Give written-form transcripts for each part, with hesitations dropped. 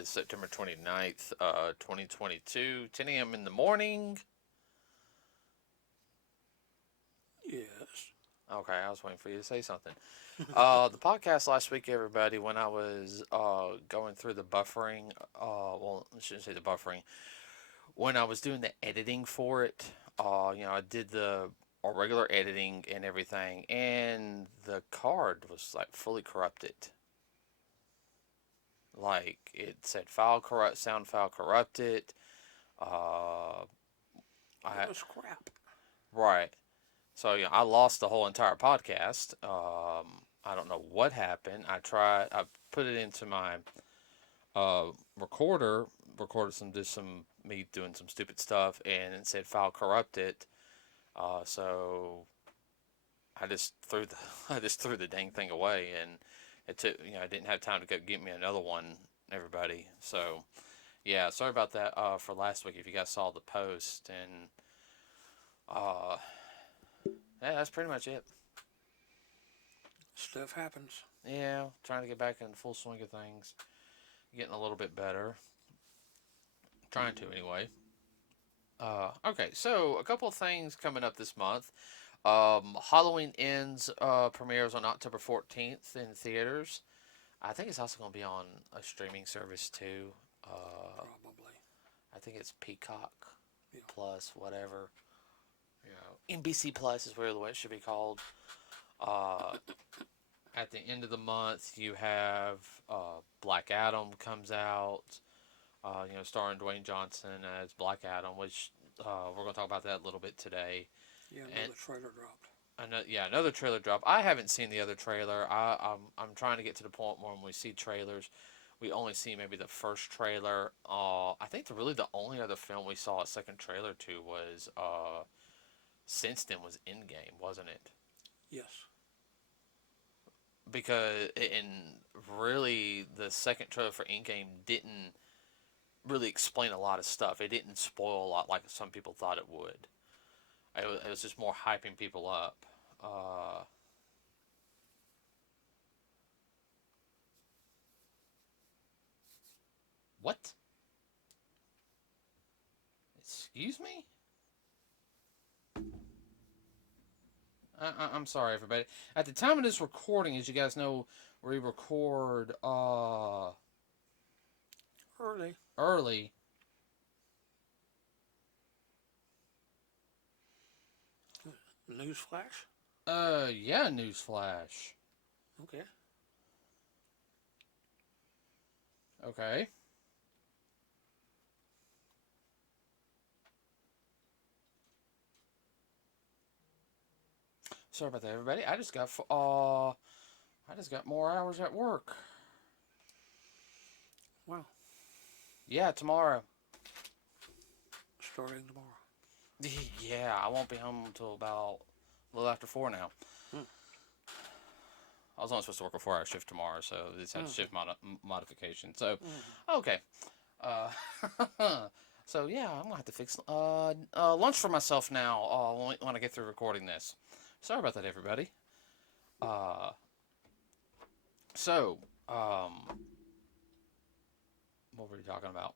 is September 29th, 2022, 10 a.m. in the morning. Yes. Okay, I was waiting for you to say something. The podcast last week, everybody, when I was going through the buffering, well, I shouldn't say the buffering, when I was doing the editing for it, I did the regular editing and everything, and the card was like fully corrupted. Like it said, sound file corrupted. Uh, It I was crap. right. So I lost the whole entire podcast. I don't know what happened. I put it into my uh, recorder, recorded some me doing some stupid stuff, and it said file corrupted. So I just threw the I just threw the dang thing away, and it took I didn't have time to go get me another one. Everybody, so yeah, sorry about that for last week. If you guys saw the post, and uh, yeah, that's pretty much it. Stuff happens. Yeah, trying to get back in the full swing of things, getting a little bit better, trying to anyway. Okay, so a couple of things coming up this month. Halloween Ends premieres on October 14th in theaters. I think it's also going to be on a streaming service too. Probably. I think it's Peacock Yeah. Plus, whatever. NBC Plus is where the way it should be called. Uh, at the end of the month, you have Black Adam comes out. Starring Dwayne Johnson as Black Adam, which we're going to talk about that a little bit today. Yeah, And another trailer dropped. another trailer drop. I haven't seen the other trailer. I'm trying to get to the point where when we see trailers, we only see maybe the first trailer. I think really the only other film we saw a second trailer to was since then was Endgame, wasn't it? Yes. Because and really the second trailer for Endgame didn't really explain a lot of stuff. It didn't spoil a lot like some people thought it would. It was just more hyping people up. Uh, what? Excuse me? I'm sorry, everybody. At the time of this recording, as you guys know, we record Early. early. Newsflash. Yeah, newsflash. Okay. Okay. Sorry about that, everybody. I just got more hours at work. Well, Yeah, tomorrow. starting tomorrow. Yeah, I won't be home until about a little after 4 now. Hmm. I was only supposed to work a 4-hour shift tomorrow, so this had a shift modification. So, Mm-hmm. okay. Uh, so yeah, I'm gonna have to fix lunch for myself now when I get through recording this. Sorry about that, everybody. Uh, so, what were we talking about?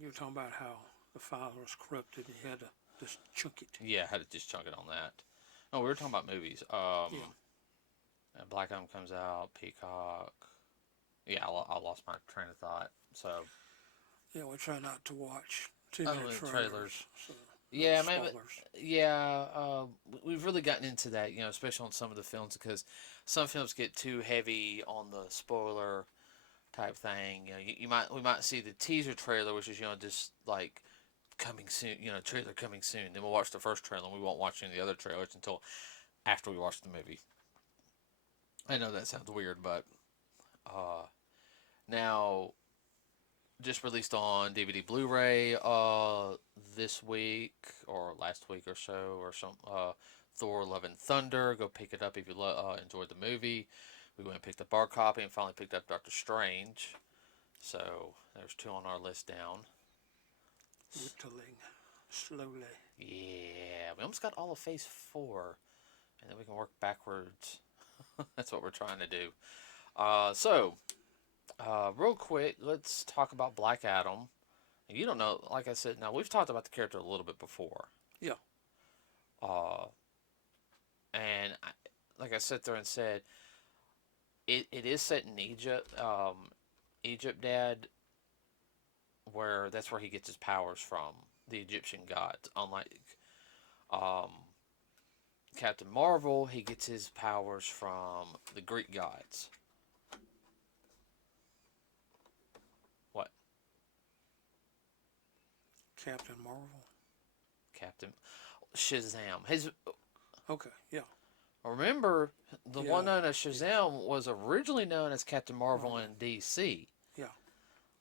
You were talking about how the file was corrupted and you had to just chunk it. Yeah, I had to just chunk it on that. No, we were talking about movies. Yeah. Black Adam comes out, Peacock. Yeah, I lost my train of thought. So Yeah, we try not to watch too many trailers. So, yeah, maybe. spoilers. Yeah, we've really gotten into that, especially on some of the films because some films get too heavy on the spoiler type thing. We might see the teaser trailer, which is just like coming soon. Trailer coming soon. Then we'll watch the first trailer, and we won't watch any of the other trailers until after we watch the movie. I know that sounds weird, but uh, now just released on DVD Blu-ray this week or last week or so or some Thor: Love and Thunder. Go pick it up if you enjoyed the movie. We went and picked up our copy and finally picked up Doctor Strange. So there's two on our list down. Whittling slowly. Yeah, we almost got all of Phase 4, and then we can work backwards. That's what we're trying to do. So real quick, let's talk about Black Adam. You don't know, like I said, now we've talked about the character a little bit before. Yeah. Uh, and like I sat there and said, it is set in Egypt. Egypt, Dad, where that's where he gets his powers from, the Egyptian gods. Unlike um, Captain Marvel, he gets his powers from the Greek gods. What? Captain Marvel. Captain Shazam. His Okay. Yeah. remember the Yeah. one known as Yeah. Shazam was originally known as Captain Marvel Right. in DC. Yeah.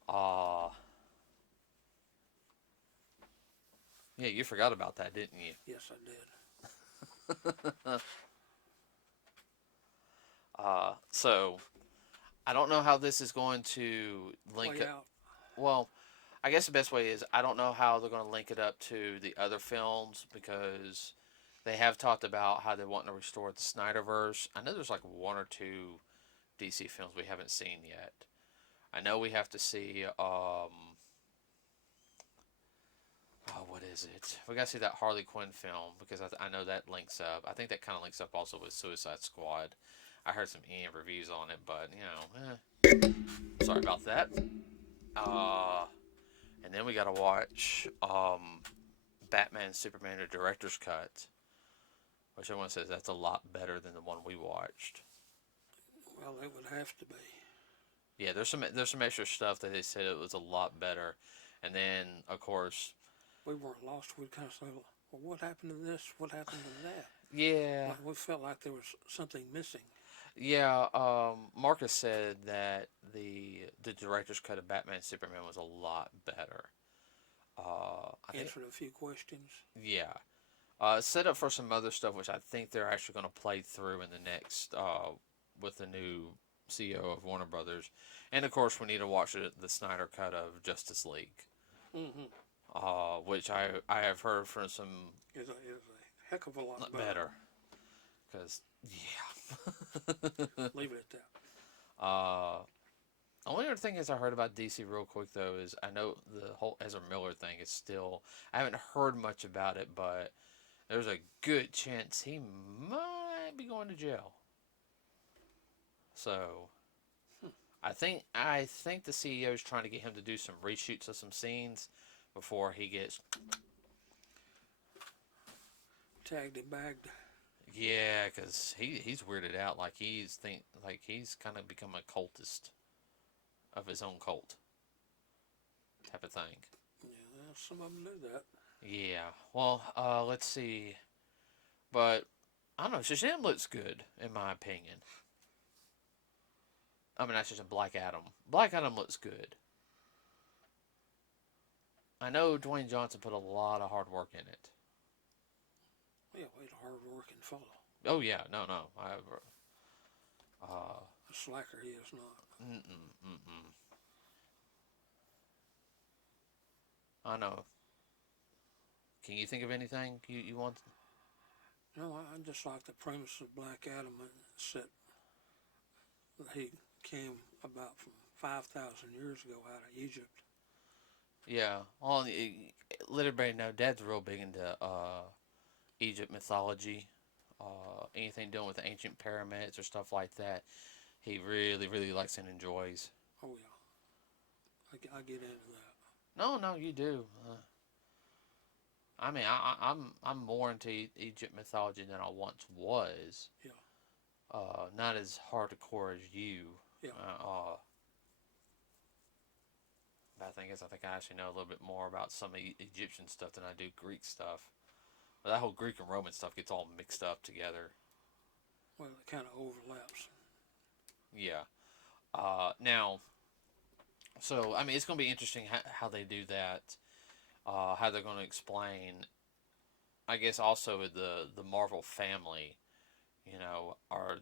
Uh yeah, you forgot about that, didn't you? Yes, I did. So I don't know how this is going to link Play up. out. Well, I guess the best way is I don't know how they're going to link it up to the other films because they have talked about how they want to restore the Snyderverse. I know there's like one or two DC films we haven't seen yet. I know we have to see. Oh, what is it? We got to see that Harley Quinn film because I know that links up. I think that kind of links up also with Suicide Squad. I heard some reviews on it, but sorry about that. Uh, and then we got to watch Batman Superman the director's cut, which everyone says that's a lot better than the one we watched. Well, it would have to be. Yeah, there's some extra stuff that they said it was a lot better, and then of course, We weren't lost. We'd kind of say, well, what happened to this? What happened to that? yeah, Like we felt like there was something missing. yeah. Marcus said that the director's cut of Batman Superman was a lot better. I think Answered a few questions. yeah. Set up for some other stuff, which I think they're actually going to play through in the next with the new CEO of Warner Brothers, and of course we need to watch the Snyder cut of Justice League, Mm-hmm. which I have heard from some Is a heck of a lot better, because yeah. Leave it at that. Only other thing is I heard about DC real quick though is I know the whole Ezra Miller thing is still I haven't heard much about it, but there's a good chance he might be going to jail. So I think the CEO is trying to get him to do some reshoots of some scenes before he gets Tagged and bagged. yeah, because he's weirded out like he's kind of become a cultist of his own cult type of thing. Yeah, some of them do that. Yeah. Well, let's see. But I don't know. Shazam looks good in my opinion. I mean, that's just a Black Adam. Black Adam looks good. I know Dwayne Johnson put a lot of hard work in it. Yeah, he's a hard-working fellow. Oh yeah, no. A slacker he is not. Mm-mm. I know. Can you think of anything you want? No, I just like the premise of Black Adam and set that he came about from 5,000 years ago out of Egypt. Yeah. Well, let everybody know Dad's real big into Egypt mythology. Anything dealing with the ancient pyramids or stuff like that, he really, really likes and enjoys. Oh yeah, I get into that. No, you do. I mean, I'm more into Egypt mythology than I once was. Yeah. Not as hardcore as you. Yeah. But I think I actually know a little bit more about some Egyptian stuff than I do Greek stuff. But that whole Greek and Roman stuff gets all mixed up together. Well, it kind of overlaps. Yeah. Now, so I mean, it's going to be interesting how they do that. How they're going to explain. I guess also the Marvel family. Are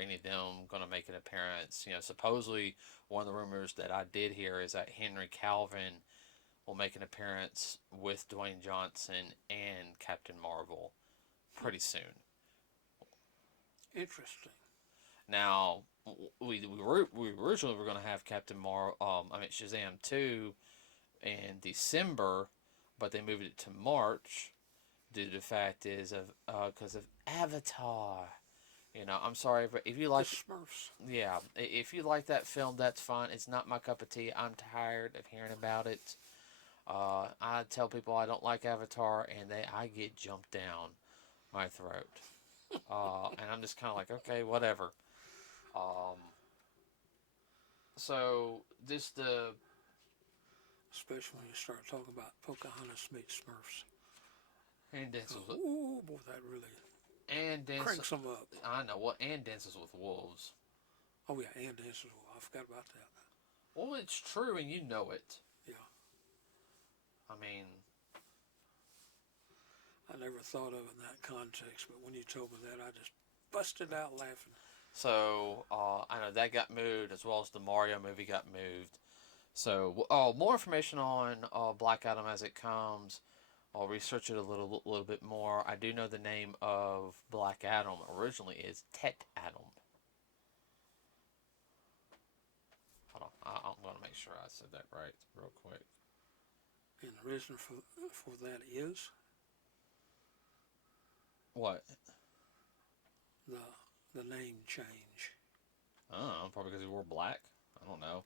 any of them going to make an appearance? Supposedly one of the rumors that I did hear is that Henry Calvin will make an appearance with Dwayne Johnson and Captain Marvel pretty soon. Interesting. Now, we originally were going to have Shazam 2 in December, but they moved it to March due to the fact is of because of Avatar. I'm sorry, but if you The like, Smurfs. yeah, if you like that film, that's fine. It's not my cup of tea. I'm tired of hearing about it. I tell people I don't like Avatar, and I get jumped down my throat. And I'm just kind of like, okay, whatever. Um, so this the Especially when you start talking about Pocahontas meets Smurfs. and dances with Oh boy, that really and dances. cranks them up. I know what and dances with wolves. Oh yeah, and dances. I forgot about that. Well, it's true, and you know it. Yeah, I mean, I never thought of it in that context, but when you told me that, I just busted out laughing. so I know that got moved as well as the Mario movie got moved. So, more information on Black Adam as it comes. I'll research it a little bit more. I do know the name of Black Adam originally is Tet Adam. Hold on, I'm gonna make sure I said that right real quick. And the reason for that is What? the name change. Oh, probably because he wore black. I don't know.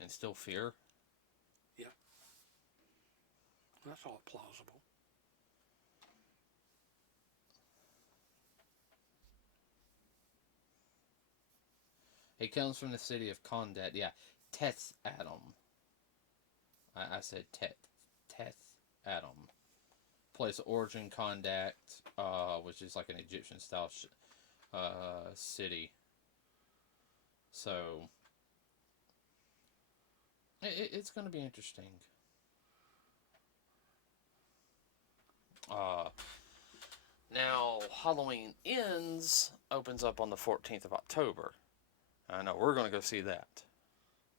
And still fear. Yeah, that's all plausible. He comes from the city of Kondat. Yeah, Teth Adam. I said Teth Adam. Place of origin Kondat, which is like an Egyptian style city. So it's going to be interesting. Now Halloween Ends opens up on the 14th of October. I know we're going to go see that.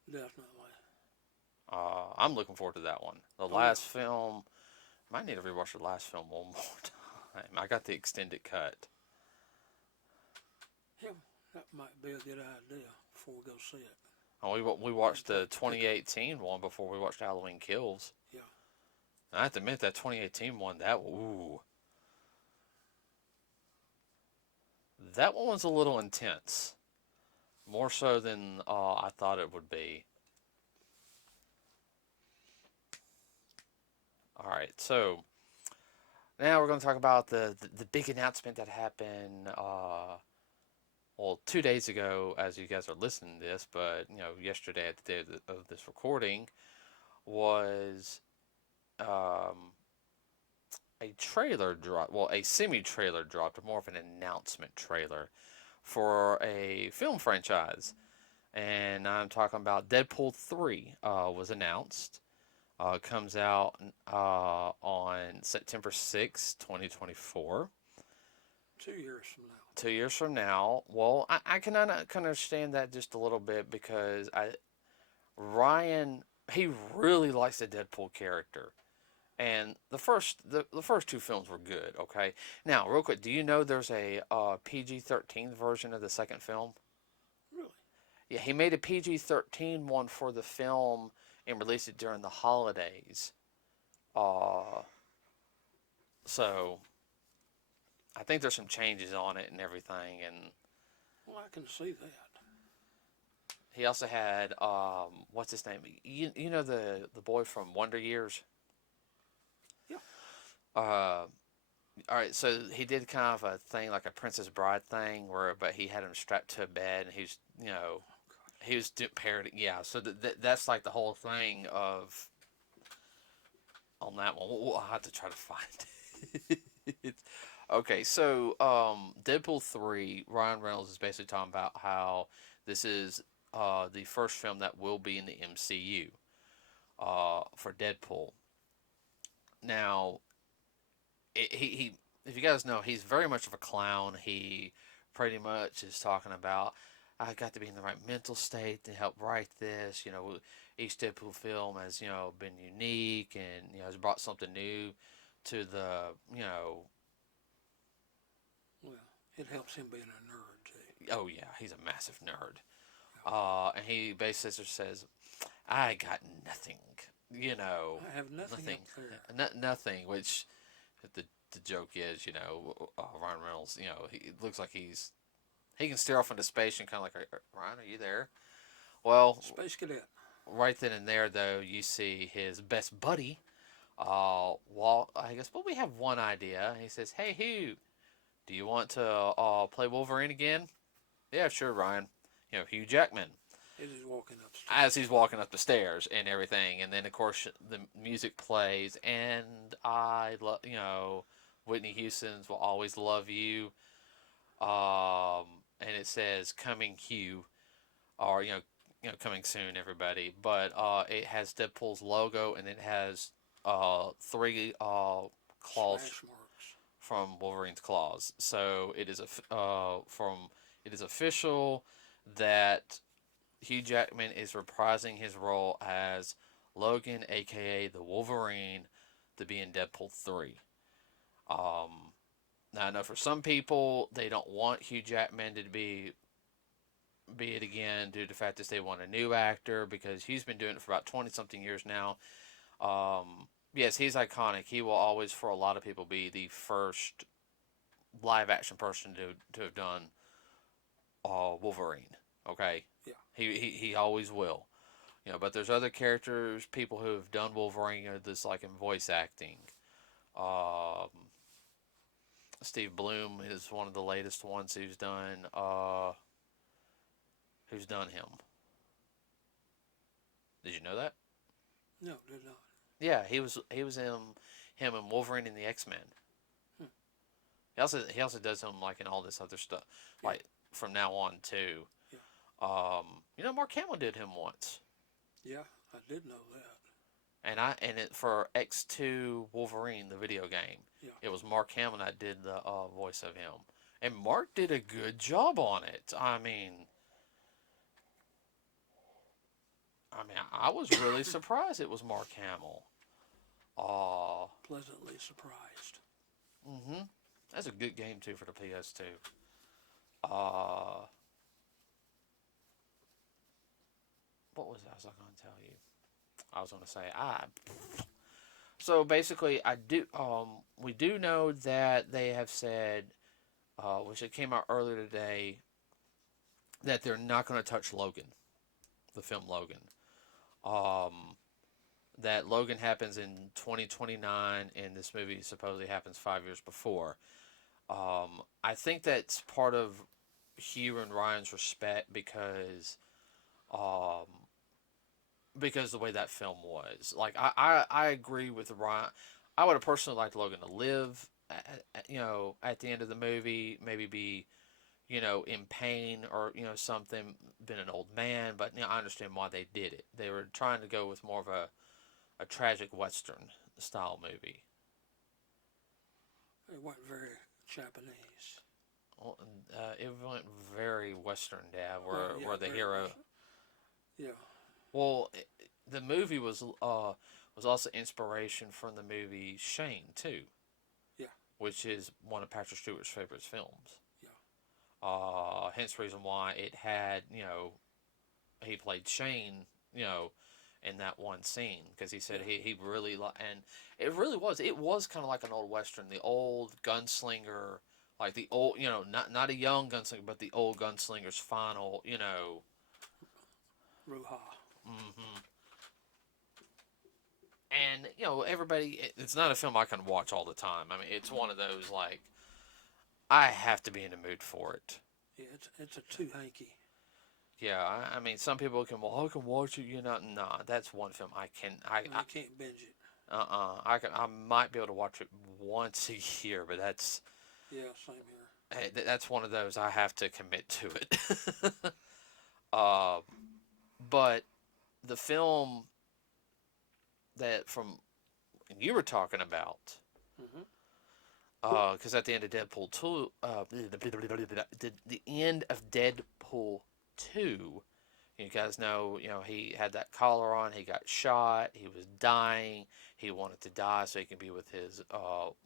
Definitely. I'm looking forward to that one. The last film, I might need to rewatch the last film one more time. I got the extended cut. Yeah, that might be a good idea before we go see it. We watched the 2018 one before we watched Halloween Kills. Yeah. And I have to admit that 2018 one, that one was a little intense, more so than I thought it would be. All right, so now we're going to talk about the big announcement that happened. 2 days ago, as you guys are listening to this, but yesterday at the day of this recording was a trailer drop. Well, a semi-trailer dropped, more of an announcement trailer for a film franchise, and I'm talking about Deadpool 3 was announced. Comes out on September 6, 2024. 2 years from now. 2 years from now. Well, I can understand that just a little bit because Ryan, he really likes the Deadpool character. And the first two films were good, okay? Now, real quick, do you know there's a PG-13 version of the second film? Really? Yeah, he made a PG-13 one for the film and released it during the holidays. So I think there's some changes on it and everything, and Well, I can see that. he also had what's his name? You know the boy from Wonder Years? Yeah. All right, so he did kind of a thing like a Princess Bride thing, but he had him strapped to a bed, and he was parroting. Yeah, so that's like the whole thing of on that one. I'll have to try to find it. Okay, so Deadpool 3, Ryan Reynolds is basically talking about how this is the first film that will be in the MCU for Deadpool. Now, he if you guys know, he's very much of a clown. He pretty much is talking about, I got to be in the right mental state to help write this. Each Deadpool film has, been unique and, has brought something new to the, Well, it helps him being a nerd, too. Oh, yeah, he's a massive nerd. And he basically says, "I got nothing," you know, I have nothing nothing, up there. nothing. Which the joke is, Ryan Reynolds, he it looks like he can stare off into space and kind of like, Ryan, are you there? Well, Space Cadet. right then and there, though, you see his best buddy. I guess, but we have one idea. He says, "Hey, Hugh, do you want to play Wolverine again?" "Yeah, sure, Ryan." Hugh Jackman, It is walking upstairs. as he's walking up the stairs and everything, and then of course the music plays, and I love, Whitney Houston's "Will Always Love You," and it says "Coming Hugh," or coming soon, everybody. But it has Deadpool's logo, and it has three claws Slash marks. from Wolverine's claws. So it is official that Hugh Jackman is reprising his role as Logan, aka the Wolverine, to be in Deadpool 3. Now I know for some people they don't want Hugh Jackman to be it again due to the fact that they want a new actor because he's been doing it for about 20 something years now. Yes, he's iconic. He will always, for a lot of people, be the first live action person to have done Wolverine. Okay, Yeah. he always will. But there's other characters, people who have done Wolverine, this like in voice acting. Um, Steve Bloom is one of the latest ones who's done him. Did you know that? No, did not. Yeah, he was in him and Wolverine in the X-Men. Hmm. He also does him like in all this other stuff, Yeah. like from now on too. Yeah. Mark Hamill did him once, Yeah, I did know that. for X2 Wolverine, the video game, Yeah. it was Mark Hamill that did the voice of him, and Mark did a good job on it. I was really surprised it was Mark Hamill. Pleasantly surprised. Mm-hmm. That's a good game too for the PS2. Uh, what was I going to tell you? I was going to say So basically, we do know that they have said, which it came out earlier today, that they're not going to touch Logan, the film Logan. That Logan happens in 2029, and this movie supposedly happens 5 years before. I think that's part of Hugh and Ryan's respect um, because the way that film was. Like I agree with Ryan. I would have personally liked Logan to live, at the end of the movie, maybe be, in pain or something, been an old man. But I understand why they did it. They were trying to go with more of a tragic western style movie. It wasn't very Japanese. Well, it went very western, Dad, Yeah, where the very hero. much. Yeah. Well, the movie was also inspiration from the movie Shane too. Yeah. Which is one of Patrick Stewart's favorite films. Yeah. Hence the reason why it had, he played Shane, in that one scene because he said he really and it really was kind of like an old western, the old gunslinger, like the old, not a young gunslinger, but the old gunslinger's final, Ruha. Mm-hmm. And everybody, it's not a film I can watch all the time. I mean, it's one of those like I have to be in the mood for it. Yeah, it's a too hanky. Yeah, I mean, some people can, well, I can watch it. Nah, that's one film I can't binge it. I might be able to watch it once a year, but that's Yeah, same here. that's one of those I have to commit to it. But the film that from you were talking about, Mm-hmm. because at the end of Deadpool 2, the end of Deadpool 2, you guys know, he had that collar on, he got shot, he was dying, he wanted to die so he can be with his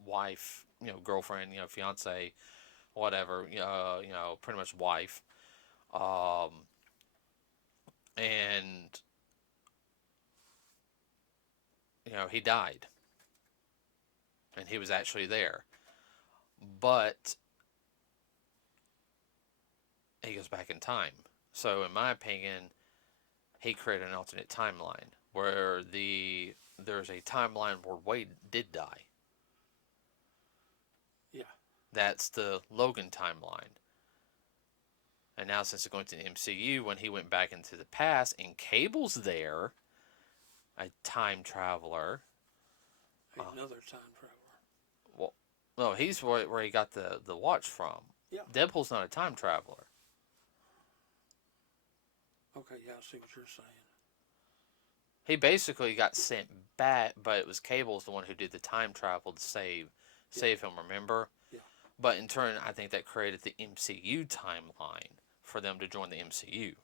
wife, girlfriend, fiance, whatever, pretty much wife. and he died, and he was actually there, but he goes back in time. So, in my opinion, he created an alternate timeline where there's a timeline where Wade did die. Yeah. That's the Logan timeline. And now, since it's going to the MCU, when he went back into the past, and Cable's there, a time traveler. Another time traveler. Well, no, he's where he got the watch from. Yeah. Deadpool's not a time traveler. Okay, yeah, I see what you're saying. He basically got sent back, but it was Cable's the one who did the time travel to save him, remember? Yeah. But in turn, I think that created the MCU timeline for them to join the MCU.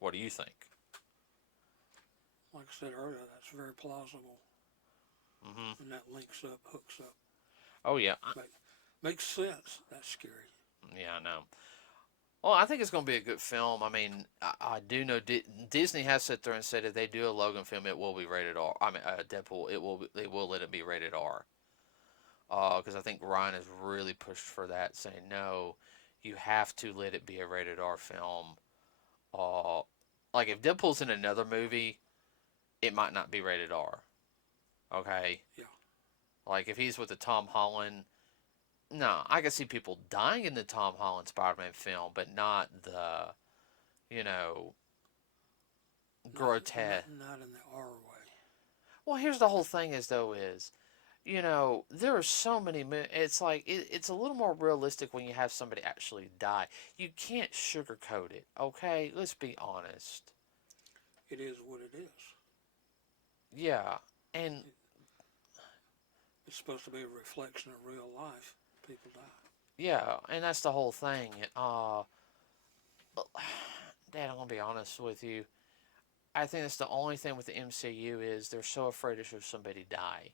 What do you think? Like I said earlier, that's very plausible. Mm-hmm. And that links up, hooks up. Oh, yeah. Makes sense. That's scary. Yeah, I know. Well, I think it's going to be a good film. I mean, I do know Disney has sat there and said if they do a Logan film, it will be rated R. I mean, Deadpool, they will let it be rated R. Because I think Ryan has really pushed for that, saying no, you have to let it be a rated R film. Like if Deadpool's in another movie, it might not be rated R. Okay. Yeah. Like if he's with the Tom Holland. No, I can see people dying in the Tom Holland Spider-Man film, but not the, grotesque. Not in the R way. Well, here's the whole thing there are so many. It's like it's a little more realistic when you have somebody actually die. You can't sugarcoat it. Okay, let's be honest. It is what it is. Yeah, and it's supposed to be a reflection of real life. People die. Yeah, and that's the whole thing. Dad, I'm gonna be honest with you. I think that's the only thing with the MCU is they're so afraid to show somebody die.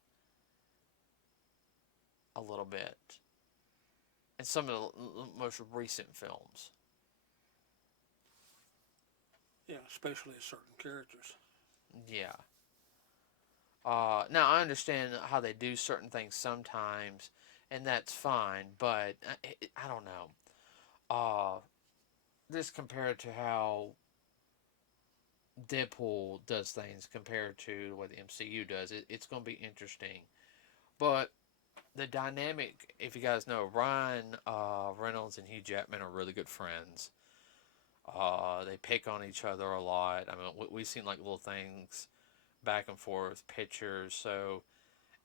A little bit. In some of the most recent films. Yeah, especially certain characters. Yeah. Now I understand how they do certain things sometimes, and that's fine. But I don't know. This compared to how Deadpool does things compared to what the MCU does, it's going to be interesting. But the dynamic, if you guys know, Ryan Reynolds and Hugh Jackman are really good friends. They pick on each other a lot. I mean, we've seen like little things back and forth, pictures. So,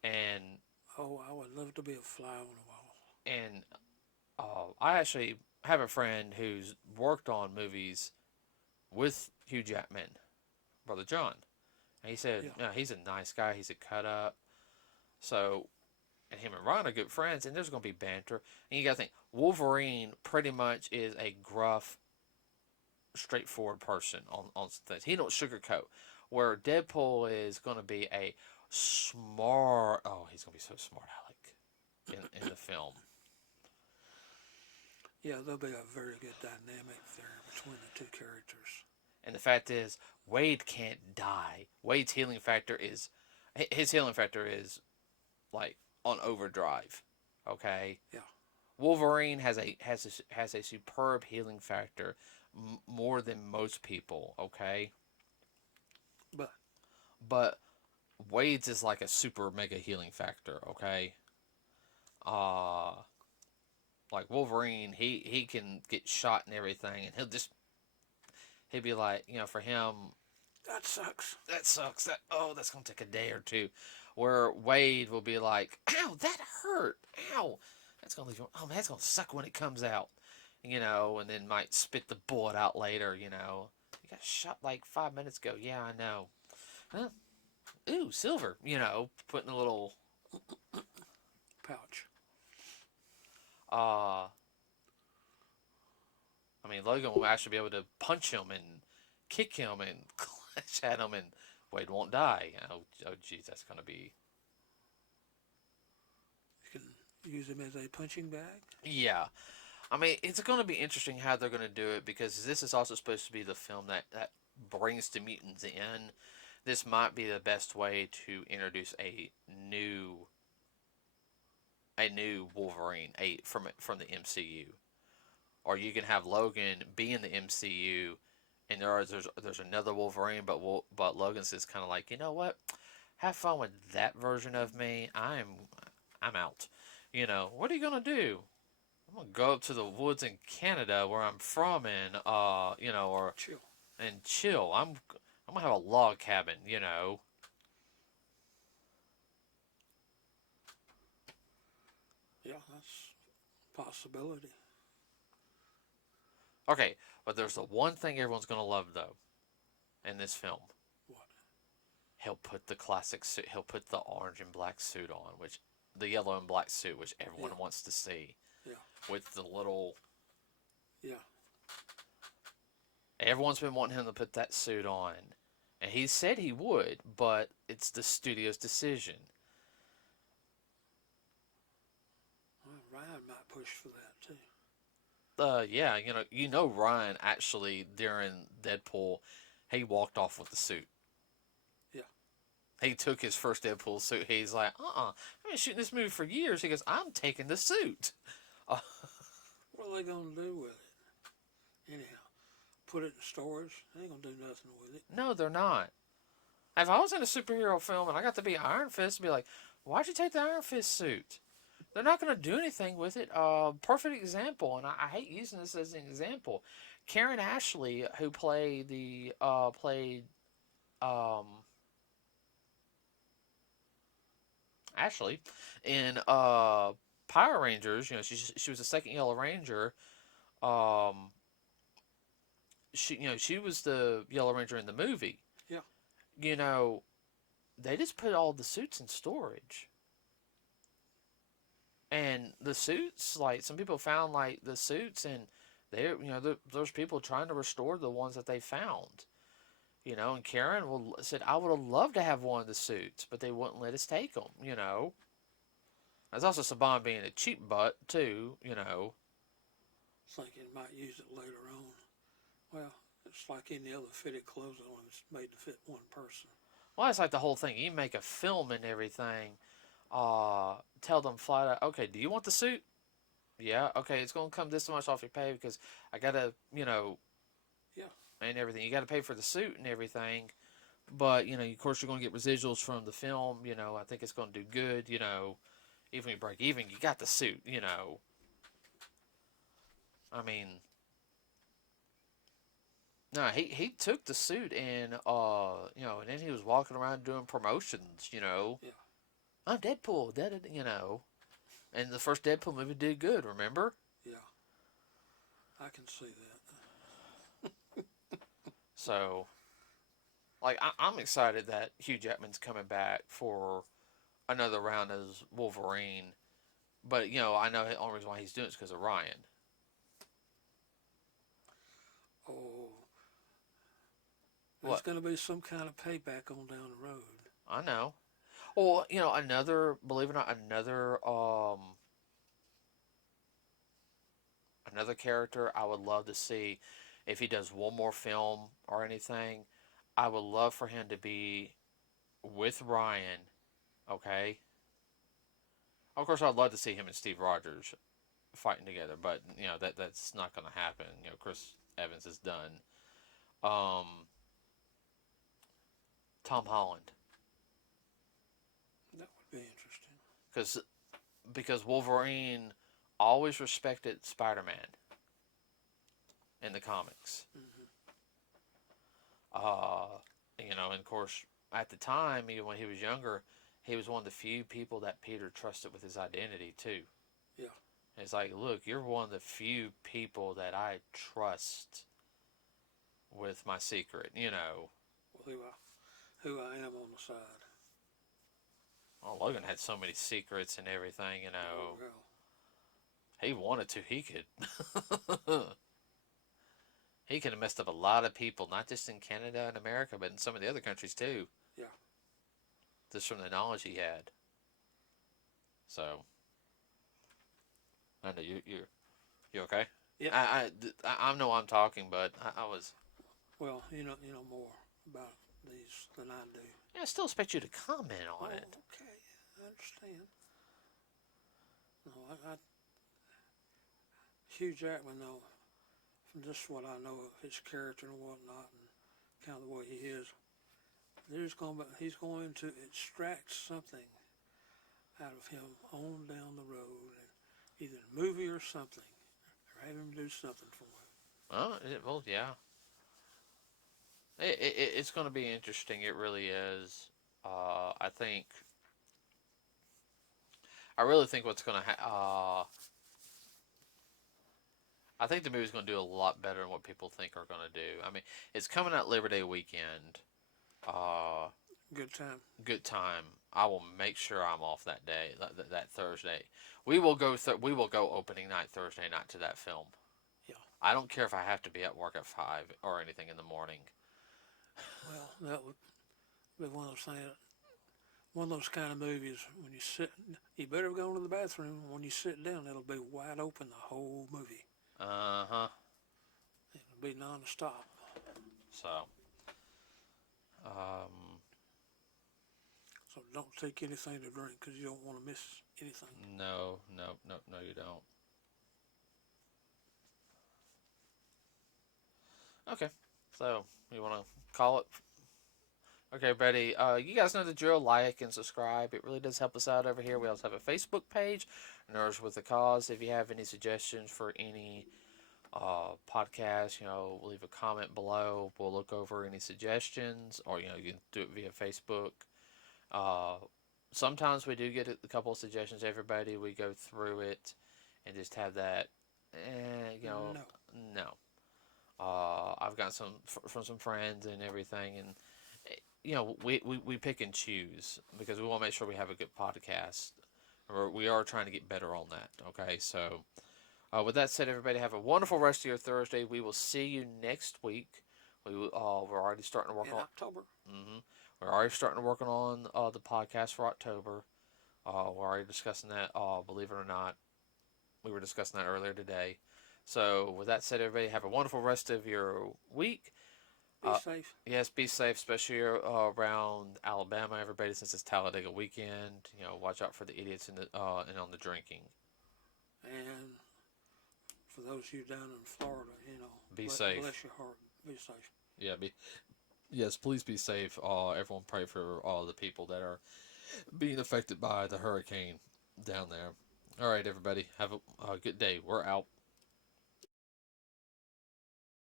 and I would love to be a fly on the wall. And I actually have a friend who's worked on movies with Hugh Jackman, Brother John. And he said, he's a nice guy. He's a cut up. So, and him and Ron are good friends, and there's going to be banter. And you got to think, Wolverine pretty much is a gruff, straightforward person on things. He don't sugarcoat. Where Deadpool is going to be a smart. Oh, he's going to be so smart, Alec, in the film. Yeah, there'll be a very good dynamic there between the two characters. And the fact is, Wade can't die. Wade's healing factor is, his healing factor is, like on overdrive. Okay. Yeah. Wolverine has a superb healing factor, more than most people. Okay. But Wade's is like a super mega healing factor. Okay. Like Wolverine, he can get shot and everything, and he'll be like, for him, that sucks. That's gonna take a day or two. Where Wade will be like, ow, that hurt, ow, that's gonna leave. Oh man, that's gonna suck when it comes out, and then might spit the bullet out later. You got shot like 5 minutes ago. Yeah, I know. Huh? Ooh, silver. Putting a little pouch. I mean, Logan will actually be able to punch him and kick him and clash at him, and Wade won't die. Oh, geez, that's gonna be. You can use him as a punching bag. Yeah, I mean, it's going to be interesting how they're going to do it, because this is also supposed to be the film that brings the mutants in, this might be the best way to introduce a new Wolverine, from the MCU. Or you can have Logan be in the MCU, and there's another Wolverine, but Logan's just kind of like, you know what? Have fun with that version of me. I'm out. What are you gonna do? I'm gonna go up to the woods in Canada where I'm from, and or Chill. and chill. I'm gonna have a log cabin. Yeah, that's a possibility. Okay, but there's the one thing everyone's gonna love though in this film. What? He'll put the classic suit. He'll put the orange and black suit on, which the yellow and black suit, which everyone Yeah. wants to see, Yeah. with the little. Yeah. Everyone's been wanting him to put that suit on, and he said he would, but it's the studio's decision. Well, Ryan might push for that too. Yeah, Ryan actually during Deadpool, he walked off with the suit. Yeah. He took his first Deadpool suit. He's like, I've been shooting this movie for years. He goes, I'm taking the suit. What are they gonna do with it? Anyhow, put it in storage. They ain't gonna do nothing with it. No, they're not. If I was in a superhero film and I got to be Iron Fist, I'd be like, why'd you take the Iron Fist suit? They're not going to do anything with it. Perfect example, and I hate using this as an example. Karen Ashley, who played Ashley in Power Rangers. She was the second Yellow Ranger. Um, she was the Yellow Ranger in the movie. Yeah. They just put all the suits in storage. And the suits, like, some people found, like, the suits, and there's people trying to restore the ones that they found. And Karen said, I would have loved to have one of the suits, but they wouldn't let us take them. There's also Saban being a cheap butt too. Thinking might use it later on. Well, it's like any other fitted clothes on. It's made to fit one person. Well, it's like the whole thing. You make a film and everything. Tell them flat out, okay, do you want the suit? Yeah, okay, it's gonna come this much off your pay because I gotta, Yeah. and everything. You gotta pay for the suit and everything. But, of course you're gonna get residuals from the film, I think it's gonna do good, even when you break even, you got the suit, I mean, no, he took the suit and and then he was walking around doing promotions, Yeah. I'm Deadpool, and the first Deadpool movie did good, remember? Yeah. I can see that. So, like, I'm excited that Hugh Jackman's coming back for another round as Wolverine, but I know the only reason why he's doing it is because of Ryan. Oh, What? there's going to be some kind of payback on down the road. I know. Well, believe it or not, another character I would love to see if he does one more film or anything. I would love for him to be with Ryan. Okay. Of course, I'd love to see him and Steve Rogers fighting together, but that's not going to happen. Chris Evans is done. Tom Holland, That would be interesting. because Wolverine always respected Spider-Man in the comics. Mm-hmm. And of course, at the time, even when he was younger, he was one of the few people that Peter trusted with his identity too. Yeah. And it's like, look, you're one of the few people that I trust with my secret. Well, who I am on the side. Well, Logan had so many secrets and everything. Oh, well. He wanted to. He could. He could have messed up a lot of people, not just in Canada and America, but in some of the other countries too. Yeah. Just from the knowledge he had. So, I know you okay? Yeah. I know I'm talking, but I was. Well, you know more about these than I do. Yeah, I still expect you to comment on it. Okay, I understand. No, Hugh Jackman, though, from just what I know of his character and whatnot, and kind of the way he is, he's going to extract something out of him on down the road, and either a movie or something, or have him do something for him. Well, yeah. It's going to be interesting. It really is. I think. I really think what's going to. I think the movie's going to do a lot better than what people think are going to do. I mean, it's coming out Labor Day weekend. Uh, Good time. Good time. I will make sure I'm off that day, that Thursday. We will go. We will go opening night Thursday night to that film. Yeah. I don't care if I have to be at work at 5 or anything in the morning. Well, that would be one of those things. One of those kind of movies when you sit, you better go to the bathroom. When you sit down, it'll be wide open the whole movie. Uh-huh. It'll be non-stop. So, um, So don't take anything to drink because you don't want to miss anything. no, you don't. Okay, so you want to call it? Okay, Betty. You guys know the drill. Like and subscribe. It really does help us out over here. We also have a Facebook page, Nerds with a Cause. If you have any suggestions for any podcast, leave a comment below. We'll look over any suggestions, or you can do it via Facebook. Sometimes we do get a couple of suggestions. Everybody, we go through it and just have that. No. No. I've got some from some friends and everything, and we pick and choose because we want to make sure we have a good podcast. We are trying to get better on that. Okay, so with that said, everybody have a wonderful rest of your Thursday. We will see you next week. We're already starting to work on October. Mm-hmm. We're already starting to work on the podcast for October. We're already discussing that. Believe it or not, we were discussing that earlier today. So with that said, everybody have a wonderful rest of your week. Be safe. Yes, be safe, especially around Alabama. Everybody, since it's Talladega weekend, watch out for the idiots and on the drinking. And for those of you down in Florida, be safe. Bless your heart. Be safe. Yeah, yes, please be safe. Everyone pray for all the people that are being affected by the hurricane down there. All right, everybody, have a good day. We're out.